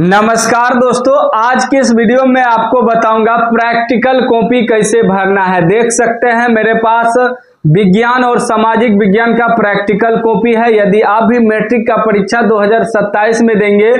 नमस्कार दोस्तों, आज की इस वीडियो में आपको बताऊंगा प्रैक्टिकल कॉपी कैसे भरना है। देख सकते हैं मेरे पास विज्ञान और सामाजिक विज्ञान का प्रैक्टिकल कॉपी है। यदि आप भी मैट्रिक का परीक्षा 2027 में देंगे,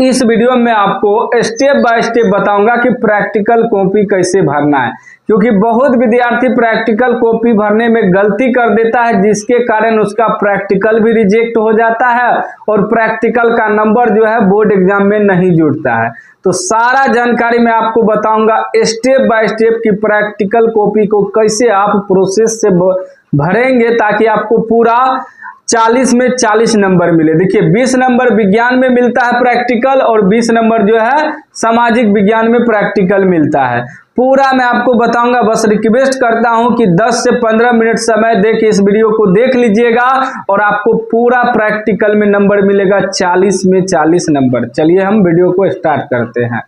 इस वीडियो में आपको स्टेप बाय स्टेप बताऊंगा कि प्रैक्टिकल कॉपी कैसे भरना है, क्योंकि बहुत विद्यार्थी प्रैक्टिकल कॉपी भरने में गलती कर देता है, जिसके कारण उसका प्रैक्टिकल भी रिजेक्ट हो जाता है और प्रैक्टिकल का नंबर जो है बोर्ड एग्जाम में नहीं जुड़ता है। तो सारा जानकारी मैं आपको बताऊंगा स्टेप बाय स्टेप कि प्रैक्टिकल कॉपी को कैसे आप प्रोसेस से भरेंगे ताकि आपको पूरा 40 में 40 नंबर मिले। देखिए 20 नंबर विज्ञान में मिलता है प्रैक्टिकल और 20 नंबर जो है सामाजिक विज्ञान में प्रैक्टिकल मिलता है। पूरा मैं आपको बताऊंगा। बस रिक्वेस्ट करता हूं कि 10 से 15 मिनट समय दे के इस वीडियो को देख लीजिएगा और आपको पूरा प्रैक्टिकल में नंबर मिलेगा 40 में 40 नंबर। चलिए हम वीडियो को स्टार्ट करते हैं।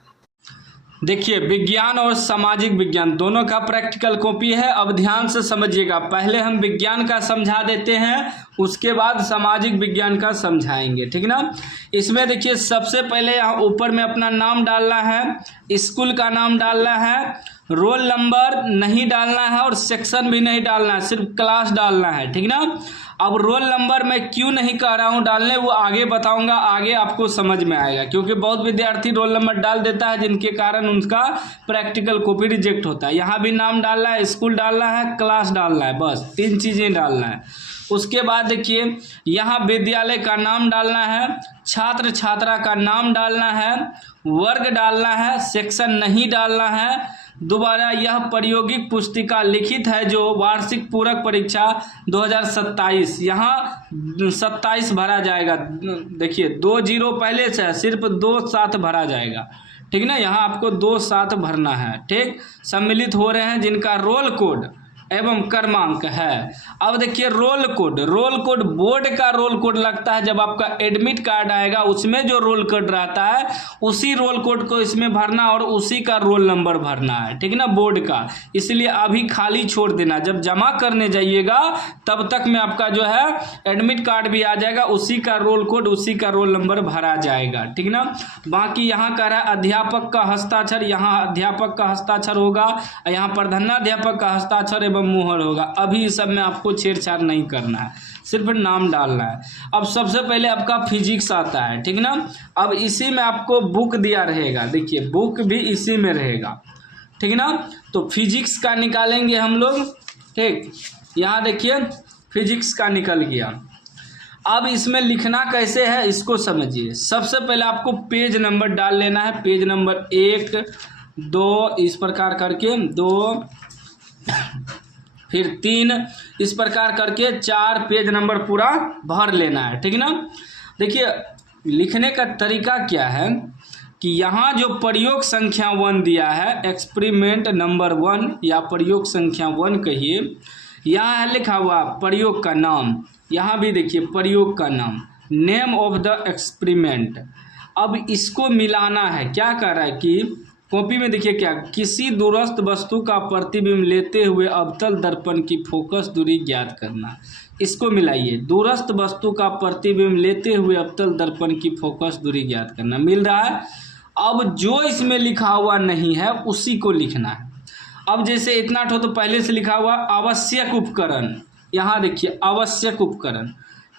देखिए विज्ञान और सामाजिक विज्ञान दोनों का प्रैक्टिकल कॉपी है। अब ध्यान से समझिएगा। पहले हम विज्ञान का समझा देते हैं, उसके बाद सामाजिक विज्ञान का समझाएंगे, ठीक ना। इसमें देखिए सबसे पहले यहाँ ऊपर में अपना नाम डालना है, स्कूल का नाम डालना है, रोल नंबर नहीं डालना है और सेक्शन भी नहीं डालना है, सिर्फ क्लास डालना है, ठीक ना। अब रोल नंबर मैं क्यों नहीं कह रहा हूँ डालने, वो आगे बताऊंगा, आगे आपको समझ में आएगा, क्योंकि बहुत विद्यार्थी रोल नंबर डाल देता है जिनके कारण उनका प्रैक्टिकल कॉपी रिजेक्ट होता है। यहाँ भी नाम डालना है, स्कूल डालना है, क्लास डालना है, बस 3 चीज़ें डालना है। उसके बाद देखिए यहाँ विद्यालय का नाम डालना है, छात्र छात्रा का नाम डालना है, वर्ग डालना है, सेक्शन नहीं डालना है। दोबारा यह प्रायोगिक पुस्तिका लिखित है जो वार्षिक पूरक परीक्षा 2027, यहाँ 27 भरा जाएगा। देखिए 2 0 पहले से है, सिर्फ 2 7 भरा जाएगा, ठीक ना। यहाँ आपको 2 7 भरना है, ठीक। सम्मिलित हो रहे हैं जिनका रोल कोड एवं क्रमांक है। अब देखिए रोल कोड बोर्ड का रोल कोड लगता है। जब आपका एडमिट कार्ड आएगा उसमें जो रोल कोड रहता है उसी रोल कोड को इसमें भरना और उसी का रोल नंबर भरना है, ठीक ना, बोर्ड का। इसलिए अभी खाली छोड़ देना, जब जमा करने जाइएगा तब तक में आपका जो है एडमिट कार्ड भी आ जाएगा, उसी का रोल कोड उसी का रोल नंबर भरा जाएगा, ठीक ना। बाकी यहाँ का रहा अध्यापक का हस्ताक्षर, यहाँ अध्यापक का हस्ताक्षर होगा, यहाँ प्रधानाध्यापक का हस्ताक्षर एवं मुहर होगा। अभी इस सब में आपको छेड़छाड़ नहीं करना है, सिर्फ नाम डालना है। अब सबसे पहले आपका फिजिक्स आता है, ठीक ना। अब इसी में आपको बुक दिया रहेगा, देखिए बुक भी इसी में रहेगा, ठीक ना। तो फिजिक्स का निकालेंगे हम लोग, ठीक। यहाँ देखिए फिजिक्स का निकल गया। अब इसमें लिखना कैसे है इसको समझिए। सबसे पहले आपको पेज नंबर डाल लेना है, पेज नंबर 1 2 इस प्रकार करके 2 फिर 3 इस प्रकार करके 4 पेज नंबर पूरा भर लेना है, ठीक ना। देखिए लिखने का तरीका क्या है कि यहाँ जो प्रयोग संख्या 1 दिया है, एक्सपेरिमेंट नंबर 1 या प्रयोग संख्या 1 कहिए, यहाँ है लिखा हुआ प्रयोग का नाम। यहाँ भी देखिए प्रयोग का नाम, नेम ऑफ द एक्सपेरिमेंट। अब इसको मिलाना है। क्या कर रहा है कि कॉपी में देखिए क्या, किसी दूरस्थ वस्तु का प्रतिबिंब लेते हुए अवतल दर्पण की फोकस दूरी ज्ञात करना। इसको मिलाइए, दूरस्थ वस्तु का प्रतिबिंब लेते हुए अवतल दर्पण की फोकस दूरी ज्ञात करना। मिल रहा है। अब जो इसमें लिखा हुआ नहीं है उसी को लिखना है। अब जैसे इतना तो पहले से लिखा हुआ आवश्यक उपकरण, यहाँ देखिए आवश्यक उपकरण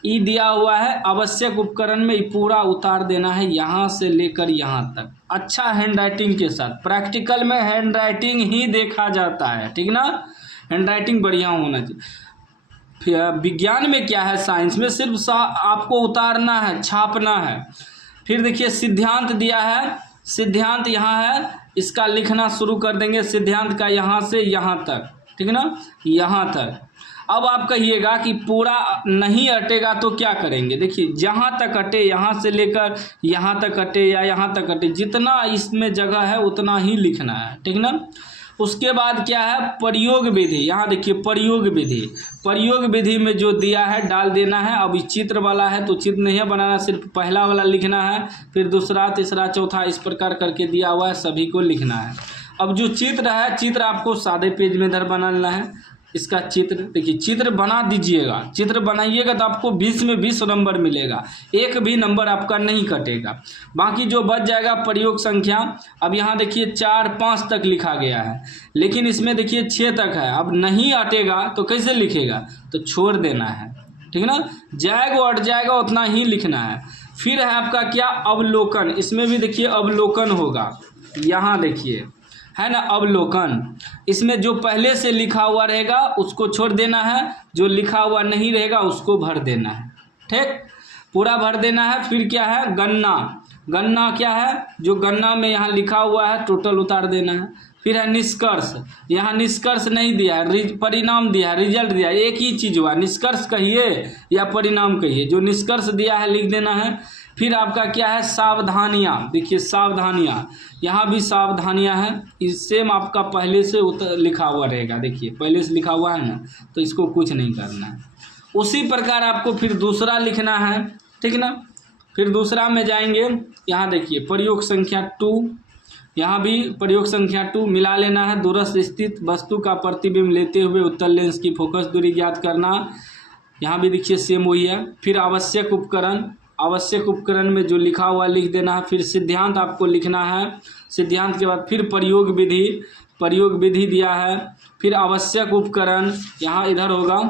ई दिया हुआ है। आवश्यक उपकरण में ये पूरा उतार देना है, यहाँ से लेकर यहाँ तक। अच्छा हैंडराइटिंग के साथ, प्रैक्टिकल में हैंडराइटिंग ही देखा जाता है, ठीक ना। हैंडराइटिंग बढ़िया होना चाहिए। फिर विज्ञान में क्या है, साइंस में सिर्फ आपको उतारना है, छापना है। फिर देखिए सिद्धांत दिया है, सिद्धांत यहाँ है, इसका लिखना शुरू कर देंगे। सिद्धांत का यहाँ से यहाँ तक, ठीक ना, यहाँ तक। अब आप कहिएगा कि पूरा नहीं अटेगा तो क्या करेंगे। देखिए जहाँ तक अटे, यहाँ से लेकर यहाँ तक अटे या यहाँ तक अटे, जितना इसमें जगह है उतना ही लिखना है, ठीक ना। उसके बाद क्या है, प्रयोग विधि। यहाँ देखिए प्रयोग विधि, प्रयोग विधि में जो दिया है डाल देना है। अब चित्र वाला है तो चित्र नहीं बनाना, सिर्फ पहला वाला लिखना है, फिर दूसरा तीसरा चौथा इस प्रकार करके दिया हुआ है, सभी को लिखना है। अब जो चित्र है, चित्र आपको सादे पेज में इधर बनाना है, इसका चित्र देखिए, चित्र बना दीजिएगा, चित्र बनाइएगा तो आपको 20 में 20 नंबर मिलेगा, एक भी नंबर आपका नहीं कटेगा। बाकी जो बच जाएगा प्रयोग संख्या, अब यहाँ देखिए 4 5 तक लिखा गया है, लेकिन इसमें देखिए 6 तक है। अब नहीं अटेगा तो कैसे लिखेगा, तो छोड़ देना है, ठीक ना, जाएगा अट जाएगा उतना ही लिखना है। फिर है आपका क्या, अवलोकन, इसमें भी देखिए अवलोकन होगा, यहाँ देखिए है ना अवलोकन, इसमें जो पहले से लिखा हुआ रहेगा उसको छोड़ देना है, जो लिखा हुआ नहीं रहेगा उसको भर देना है, ठीक, पूरा भर देना है। फिर क्या है, गणना, गणना क्या है, जो गणना में यहाँ लिखा हुआ है टोटल उतार देना है। फिर है निष्कर्ष, यहाँ निष्कर्ष नहीं दिया है, परिणाम दिया है, रिजल्ट दिया है, एक ही चीज़ हुआ, निष्कर्ष कहिए या परिणाम कहिए, जो निष्कर्ष दिया है लिख देना है। फिर आपका क्या है, सावधानियाँ, देखिए सावधानियाँ, यहाँ भी सावधानियाँ हैं, इस सेम आपका पहले से लिखा हुआ रहेगा, देखिए पहले से लिखा हुआ है ना, तो इसको कुछ नहीं करना है। उसी प्रकार आपको फिर दूसरा लिखना है, ठीक ना। फिर दूसरा में जाएंगे, यहाँ देखिए प्रयोग संख्या 2, यहाँ भी प्रयोग संख्या 2 मिला लेना है। दूरस्थ स्थित वस्तु का प्रतिबिंब लेते हुए उत्तल लेंस की फोकस दूरी ज्ञात करना, यहाँ भी देखिए सेम वही है। फिर आवश्यक उपकरण, आवश्यक उपकरण में जो लिखा हुआ लिख देना है। फिर सिद्धांत आपको लिखना है, सिद्धांत के बाद फिर प्रयोग विधि, प्रयोग विधि दिया है। फिर आवश्यक उपकरण यहाँ इधर होगा,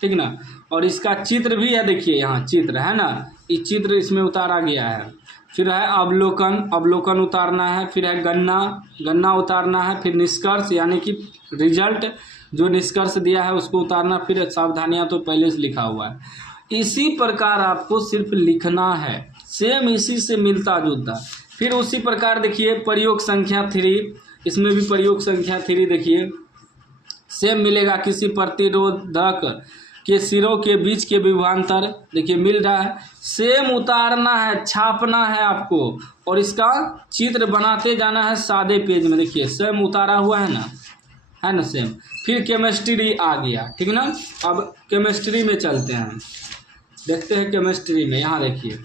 ठीक ना, और इसका चित्र भी है, देखिए यहाँ चित्र है ना, ये चित्र इसमें उतारा गया है। फिर है अवलोकन, अवलोकन उतारना है। फिर है गणना, गणना उतारना है। फिर निष्कर्ष यानी कि रिजल्ट, जो निष्कर्ष दिया है उसको उतारना। फिर सावधानियाँ तो पहले से लिखा हुआ है। इसी प्रकार आपको सिर्फ लिखना है, सेम इसी से मिलता जुलता। फिर उसी प्रकार देखिए प्रयोग संख्या 3, इसमें भी प्रयोग संख्या 3 देखिए सेम मिलेगा। किसी प्रतिरोधक के सिरों के बीच के विभवांतर, देखिए मिल रहा है, सेम उतारना है, छापना है आपको, और इसका चित्र बनाते जाना है सादे पेज में, देखिए सेम उतारा हुआ है ना सेम। फिर केमिस्ट्री आ गया, ठीक ना। अब केमिस्ट्री में चलते हैं, देखते हैं केमिस्ट्री में। यहाँ देखिए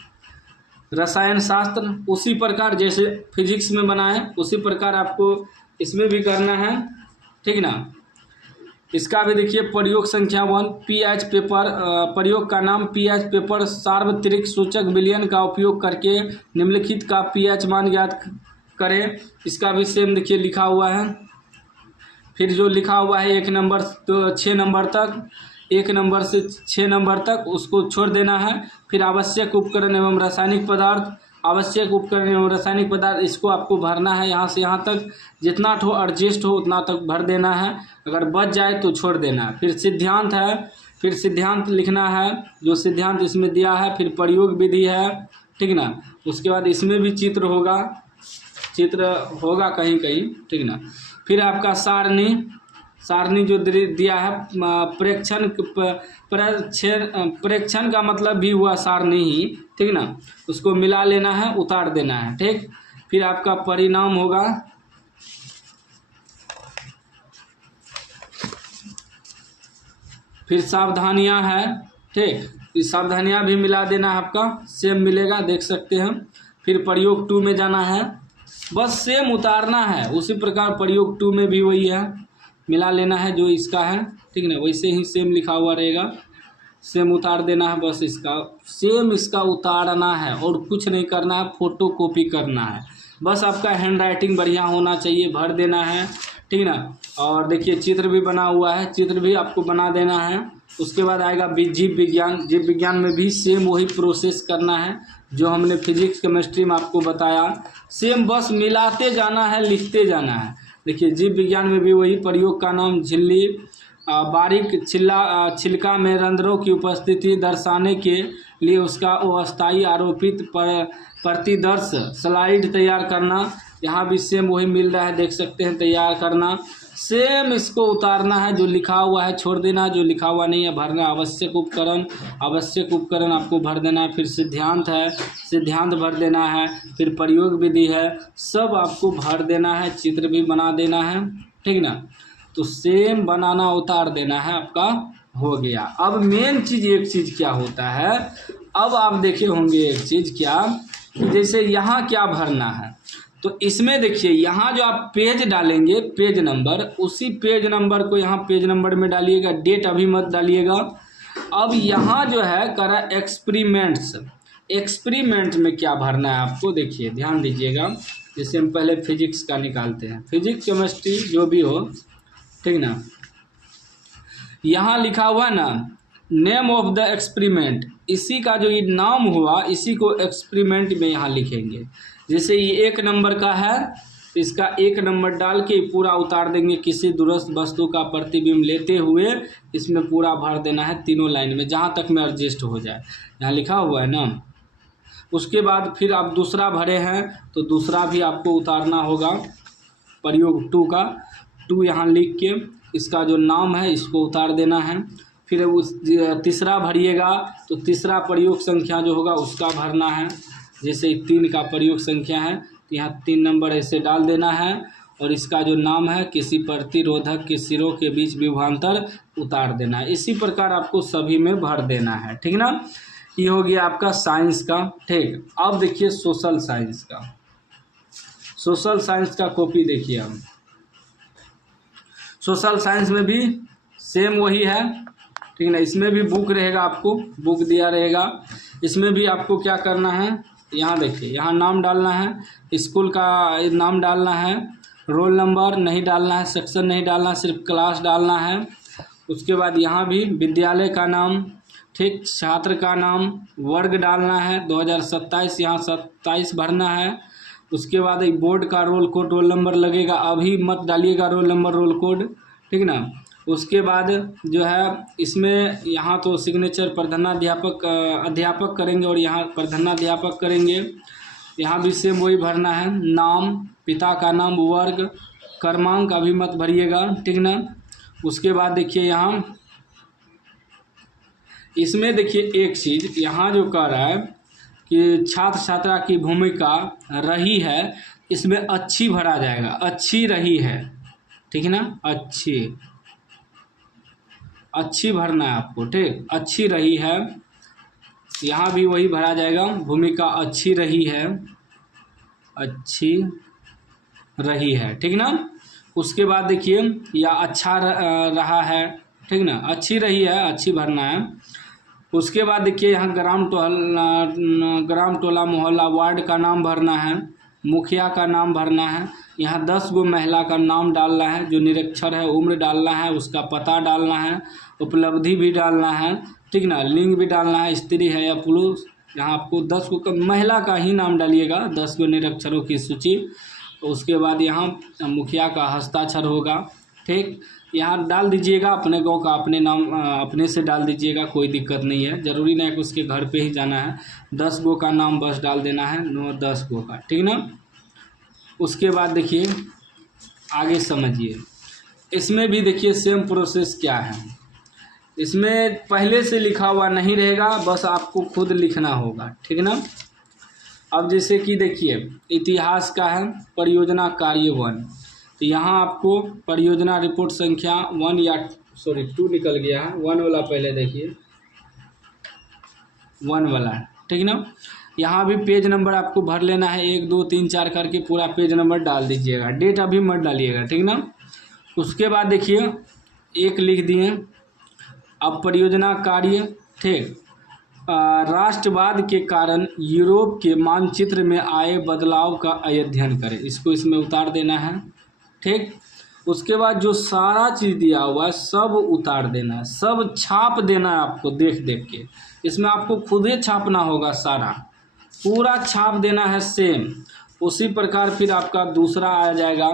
रसायन शास्त्र, उसी प्रकार जैसे फिजिक्स में बनाए उसी प्रकार आपको इसमें भी करना है, ठीक ना। इसका भी देखिए प्रयोग संख्या 1, पीएच पेपर, प्रयोग का नाम पीएच पेपर सार्वत्रिक सूचक विलयन का उपयोग करके निम्नलिखित का पीएच मान ज्ञात करें। इसका भी सेम देखिए लिखा हुआ है। फिर जो लिखा हुआ है 1 नंबर तो 6 नंबर तक, 1 नंबर से 6 नंबर तक उसको छोड़ देना है। फिर आवश्यक उपकरण एवं रासायनिक पदार्थ, आवश्यक उपकरण एवं रासायनिक पदार्थ, इसको आपको भरना है, यहाँ से यहाँ तक जितना हो एडजस्ट हो उतना तक भर देना है, अगर बच जाए तो छोड़ देना है। फिर सिद्धांत है, फिर सिद्धांत लिखना है, जो सिद्धांत इसमें दिया है। फिर प्रयोग विधि है, ठीक ना। उसके बाद इसमें भी चित्र होगा, चित्र होगा कहीं कहीं, ठीक ना। फिर आपका सारणी, सारणी जो दिया है, प्रेक्षण का मतलब भी हुआ सारणी ही, ठीक ना, उसको मिला लेना है, उतार देना है, ठीक। फिर आपका परिणाम होगा, फिर सावधानियां है, ठीक, इस सावधानियां भी मिला देना है, आपका सेम मिलेगा, देख सकते हैं। फिर प्रयोग 2 में जाना है, बस सेम उतारना है, उसी प्रकार प्रयोग 2 में भी वही है, मिला लेना है जो इसका है, ठीक ना, वैसे ही सेम लिखा हुआ रहेगा, सेम उतार देना है, बस इसका सेम इसका उतारना है और कुछ नहीं करना है, फोटो कॉपी करना है, बस आपका हैंड राइटिंग बढ़िया होना चाहिए, भर देना है, ठीक ना। और देखिए चित्र भी बना हुआ है, चित्र भी आपको बना देना है। उसके बाद आएगा जीव विज्ञान, जीव विज्ञान में भी सेम वही प्रोसेस करना है जो हमने फिजिक्स केमिस्ट्री में आपको बताया, सेम बस मिलाते जाना है, लिखते जाना है। देखिए जीव विज्ञान में भी वही, प्रयोग का नाम झिल्ली, बारीक छिलका में रंध्रों की उपस्थिति दर्शाने के लिए उसका अस्थायी आरोपित प्रतिदर्श स्लाइड तैयार करना, यहाँ भी सेम वही मिल रहा है, देख सकते हैं, तैयार करना, सेम इसको उतारना है, जो लिखा हुआ है छोड़ देना, जो लिखा हुआ नहीं है भरना। आवश्यक उपकरण, आवश्यक उपकरण आपको भर देना है। फिर सिद्धांत है, सिद्धांत भर देना है। फिर प्रयोग विधि है, सब आपको भर देना है, चित्र भी बना देना है, ठीक ना। तो सेम बनाना, उतार देना है, आपका हो गया। अब मेन चीज़, एक चीज़ क्या होता है, अब आप देखे होंगे एक चीज़ क्या, जैसे यहाँ क्या भरना है, तो इसमें देखिए यहाँ जो आप पेज डालेंगे, पेज नंबर, उसी पेज नंबर को यहाँ पेज नंबर में डालिएगा, डेट अभी मत डालिएगा। अब यहाँ जो है करा एक्सपेरिमेंट्स, एक्सपेरिमेंट में क्या भरना है आपको, देखिए ध्यान दीजिएगा। जैसे हम पहले फिजिक्स का निकालते हैं, फिजिक्स केमिस्ट्री जो भी हो, ठीक ना। यहाँ लिखा हुआ है ना नेम ऑफ द एक्सपेरिमेंट, इसी का जो ये नाम हुआ इसी को एक्सपेरिमेंट में यहाँ लिखेंगे। जैसे ये 1 नंबर का है तो इसका 1 नंबर डाल के पूरा उतार देंगे। किसी दूरस्थ वस्तु का प्रतिबिंब लेते हुए इसमें पूरा भर देना है तीनों लाइन में, जहाँ तक में एडजस्ट हो जाए। यहाँ लिखा हुआ है ना। उसके बाद फिर आप दूसरा भरे हैं तो दूसरा भी आपको उतारना होगा, प्रयोग 2 का 2 यहाँ लिख के इसका जो नाम है इसको उतार देना है। फिर उस तीसरा भरिएगा तो तीसरा प्रयोग संख्या जो होगा उसका भरना है। जैसे 3 का प्रयोग संख्या है तो यहाँ 3 नंबर ऐसे डाल देना है, और इसका जो नाम है किसी प्रतिरोधक के सिरों के बीच विभवांतर उतार देना है। इसी प्रकार आपको सभी में भर देना है, ठीक ना। ये हो गया आपका साइंस का, ठीक। अब देखिए सोशल साइंस का, सोशल साइंस का कॉपी देखिए। हम सोशल साइंस में भी सेम वही है, ठीक ना। इसमें भी बुक रहेगा, आपको बुक दिया रहेगा। इसमें भी आपको क्या करना है, यहाँ देखिए, यहाँ नाम डालना है, स्कूल का नाम डालना है, रोल नंबर नहीं डालना है, सेक्शन नहीं डालना है, सिर्फ क्लास डालना है। उसके बाद यहाँ भी विद्यालय का नाम, ठीक, छात्र का नाम, वर्ग डालना है 2027, यहाँ 27 भरना है। उसके बाद एक बोर्ड का रोल कोड, रोल नंबर लगेगा, अभी मत डालिएगा रोल नंबर रोल कोड, ठीक ना। उसके बाद जो है इसमें यहाँ तो सिग्नेचर प्रधानाध्यापक अध्यापक करेंगे और यहाँ प्रधानाध्यापक करेंगे। यहाँ भी सेम वही भरना है, नाम, पिता का नाम, वर्ग, क्रमांक अभी मत भरिएगा, ठीक ना। उसके बाद देखिए यहाँ इसमें देखिए एक चीज़ यहाँ जो कह रहा है कि छात्र छात्रा की भूमिका रही है, इसमें अच्छी भरा जाएगा, अच्छी रही है, ठीक है ना। अच्छी भरना है आपको, ठीक, अच्छी रही है। यहाँ भी वही भरा जाएगा, भूमिका अच्छी रही है, अच्छी रही है, ठीक ना। उसके बाद देखिए या अच्छा रहा है, ठीक ना, अच्छी रही है, अच्छी भरना है। उसके बाद देखिए यहाँ ग्राम टोला मोहल्ला वार्ड का नाम भरना है, मुखिया का नाम भरना है। यहाँ 10 गो महिला का नाम डालना है, जो निरक्षर है, उम्र डालना है, उसका पता डालना है, उपलब्धि भी डालना है, ठीक ना, लिंग भी डालना है, स्त्री है या पुरुष। यहाँ आपको 10 गो महिला का ही नाम डालिएगा, 10 गो निरक्षरों की सूची। उसके बाद यहाँ मुखिया का हस्ताक्षर होगा, ठीक। यहाँ डाल दीजिएगा अपने गांव का, अपने नाम अपने से डाल दीजिएगा, कोई दिक्कत नहीं है, ज़रूरी नहीं है कि उसके घर पे ही जाना है। 10 गो का नाम बस डाल देना है, 10 गो का, ठीक ना। उसके बाद देखिए आगे समझिए, इसमें भी देखिए सेम प्रोसेस क्या है। इसमें पहले से लिखा हुआ नहीं रहेगा, बस आपको खुद लिखना होगा, ठीक ना। अब जैसे कि देखिए इतिहास का है, परियोजना कार्य 1, तो यहाँ आपको परियोजना रिपोर्ट संख्या 1 या 2 निकल गया है, 1 वाला पहले देखिए, 1 वाला है, ठीक ना। यहाँ भी पेज नंबर आपको भर लेना है, 1 2 3 4 करके पूरा पेज नंबर डाल दीजिएगा, डेट अभी मत डालिएगा, ठीक ना। उसके बाद देखिए 1 लिख दिए। अब परियोजना कार्य, ठीक, राष्ट्रवाद के कारण यूरोप के मानचित्र में आए बदलाव का अध्ययन करें, इसको इसमें उतार देना है, ठीक। उसके बाद जो सारा चीज़ दिया हुआ है सब उतार देना है, सब छाप देना है आपको देख देख के। इसमें आपको खुद ही छापना होगा, सारा पूरा छाप देना है सेम। उसी प्रकार फिर आपका दूसरा आ जाएगा,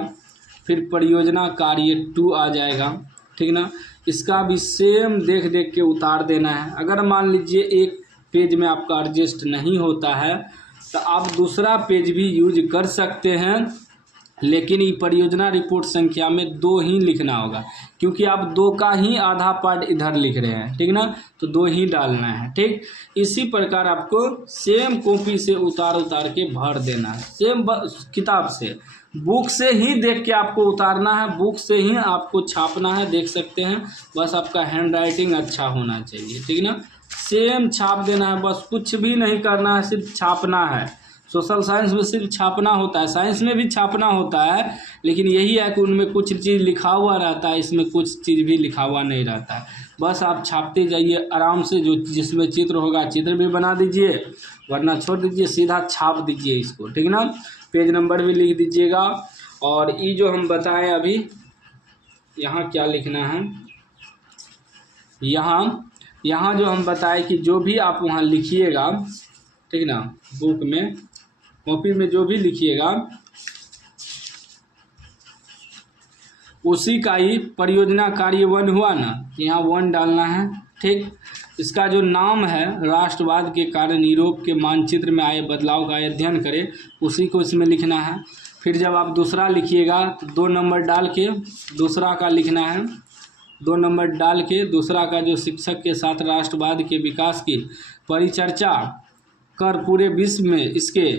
फिर परियोजना कार्य 2 आ जाएगा, ठीक ना। इसका भी सेम देख देख के उतार देना है। अगर मान लीजिए एक पेज में आपका एडजस्ट नहीं होता है तो आप दूसरा पेज भी यूज कर सकते हैं, लेकिन ये परियोजना रिपोर्ट संख्या में 2 ही लिखना होगा, क्योंकि आप 2 का ही आधा पार्ट इधर लिख रहे हैं, ठीक ना, तो 2 ही डालना है, ठीक। इसी प्रकार आपको सेम कॉपी से उतार के भर देना है, सेम किताब से, बुक से ही देख के आपको उतारना है, बुक से ही आपको छापना है, देख सकते हैं। बस आपका हैंड राइटिंग अच्छा होना चाहिए, ठीक ना। सेम छाप देना है, बस कुछ भी नहीं करना है, सिर्फ छापना है। सोशल साइंस में सिर्फ छापना होता है, साइंस में भी छापना होता है, लेकिन यही है कि उनमें कुछ चीज़ लिखा हुआ रहता है, इसमें कुछ चीज़ भी लिखा हुआ नहीं रहता है। बस आप छापते जाइए आराम से, जो जिसमें चित्र होगा चित्र भी बना दीजिए, वरना छोड़ दीजिए, सीधा छाप दीजिए इसको, ठीक ना। पेज नंबर भी लिख दीजिएगा। और ये जो हम बताएं अभी, यहाँ क्या लिखना है, यहाँ जो हम बताएं कि जो भी आप वहाँ लिखिएगा, ठीक ना, बुक में कॉपी में जो भी लिखिएगा उसी का ही परियोजना कार्य 1 हुआ ना, यहाँ 1 डालना है, ठीक। इसका जो नाम है, राष्ट्रवाद के कारण यूरोप के मानचित्र में आए बदलाव का अध्ययन करें, उसी को इसमें लिखना है। फिर जब आप दूसरा लिखिएगा तो 2 नंबर डाल के दूसरा का लिखना है, 2 नंबर डाल के दूसरा का जो शिक्षक के साथ राष्ट्रवाद के विकास की परिचर्चा कर पूरे विश्व में इसके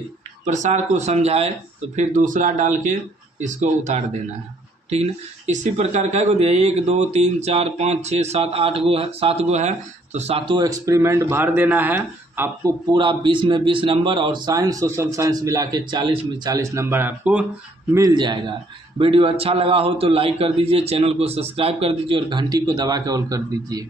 प्रसार को समझाए, तो फिर दूसरा डाल के इसको उतार देना है, ठीक ना। इसी प्रकार क्या को दिया, 1 2 3 4 5 6 7 8 गो है, 7 गो है, तो 7 एक्सपेरिमेंट भर देना है आपको। पूरा 20 में 20 नंबर और साइंस सोशल साइंस मिला के 40 में 40 नंबर आपको मिल जाएगा। वीडियो अच्छा लगा हो तो लाइक कर दीजिए, चैनल को सब्सक्राइब कर दीजिए और घंटी को दबा के ऑल कर दीजिए।